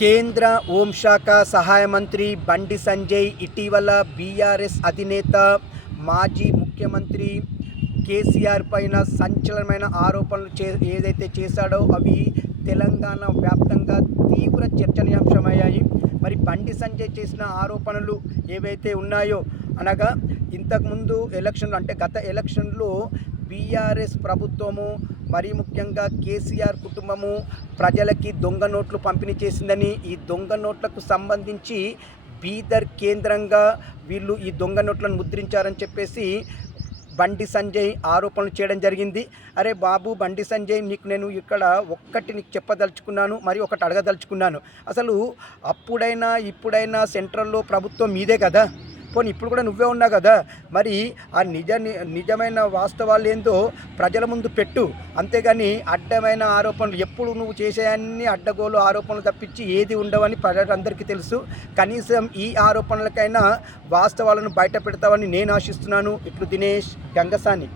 కేంద్ర హోంశాఖ సహాయ మంత్రి బండి సంజయ్ ఇటీవల బీఆర్ఎస్ అధినేత మాజీ ముఖ్యమంత్రి కేసీఆర్ పైన సంచలనమైన ఆరోపణలు చే ఏదైతే చేశాడో అవి తెలంగాణ వ్యాప్తంగా తీవ్ర చర్చనీయాంశమయ్యాయి. మరి బండి సంజయ్ చేసిన ఆరోపణలు ఏవైతే ఉన్నాయో అనగా ఇంతకుముందు ఎలక్షన్లు అంటే గత ఎలక్షన్లో బీఆర్ఎస్ ప్రభుత్వము మరీ ముఖ్యంగా కేసీఆర్ కుటుంబము ప్రజలకి దొంగ నోట్లు పంపిణీ చేసిందని ఈ దొంగ నోట్లకు సంబంధించి బీదర్ కేంద్రంగా వీళ్ళు ఈ దొంగ నోట్లను ముద్రించారని చెప్పేసి బండి సంజయ్ ఆరోపణలు చేయడం జరిగింది. అరే బాబు బండి సంజయ్ నీకు నేను ఇక్కడ ఒక్కటి నీకు చెప్పదలుచుకున్నాను మరి ఒకటి అడగదలుచుకున్నాను. అసలు అప్పుడైనా ఇప్పుడైనా సెంట్రల్లో ప్రభుత్వం మీదే కదా? పోనీ ఇప్పుడు కూడా నువ్వే ఉన్నావు కదా? మరి ఆ నిజ నిజమైన వాస్తవాలు ఏందో ప్రజల ముందు పెట్టు. అంతేగాని అడ్డమైన ఆరోపణలు ఎప్పుడు నువ్వు చేసే అన్ని అడ్డగోలు ఆరోపణలు తప్పించి ఏది ఉండవని ప్రజలందరికీ తెలుసు. కనీసం ఈ ఆరోపణలకైనా వాస్తవాలను బయట పెడతావని నేను ఆశిస్తున్నాను. ఇప్పుడు దినేష్ గంగసాని.